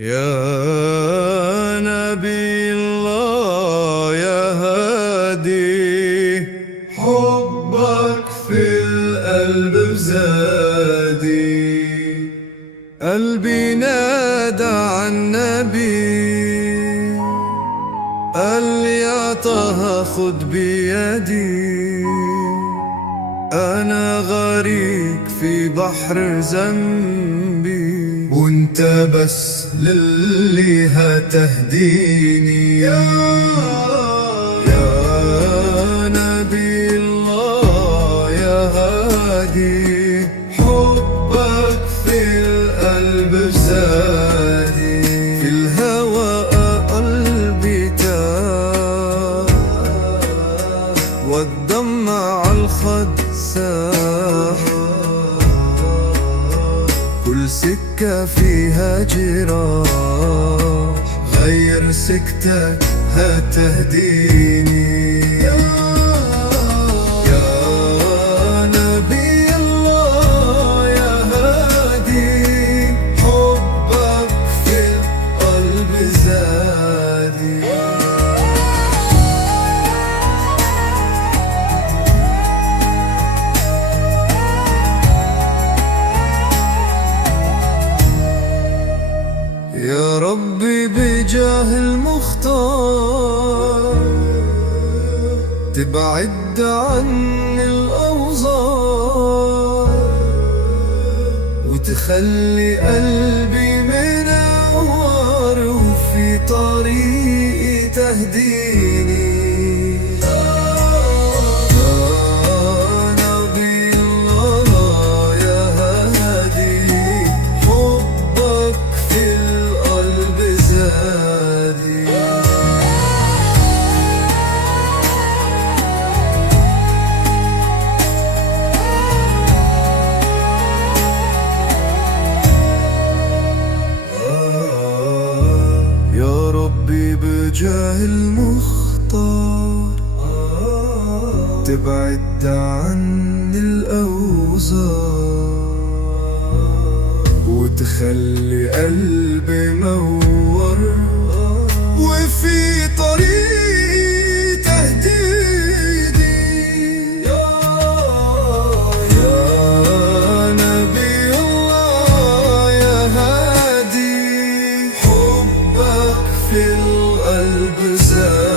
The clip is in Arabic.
يا نبي الله يا هادي، حبك في القلب زادي. قلبي نادى عن نبي، قال يا طه خد بيدي. أنا غريق في بحر ذنبي، وانت بس للي هتهديني. يا نبي الله يا هادي، حبك في القلب زادي. في الهوى قلبي تاه، والدمع على الخد ساح. كل سكة فيها جراح، غير سكتك هتهديني. يا نبي الله يا هادي، حبك في القلب زادي. يا ربي بجاه المختار، تبعد عني الأوزار، وتخلي قلبي منور، وفي طريقي تهديني. يا ربي بجاه المختار، تبعد عني الأوزار، وتخلي قلبي منور، وفي طريق تهديدي. يا نبي الله يا هادي، حبك في القلب زاد.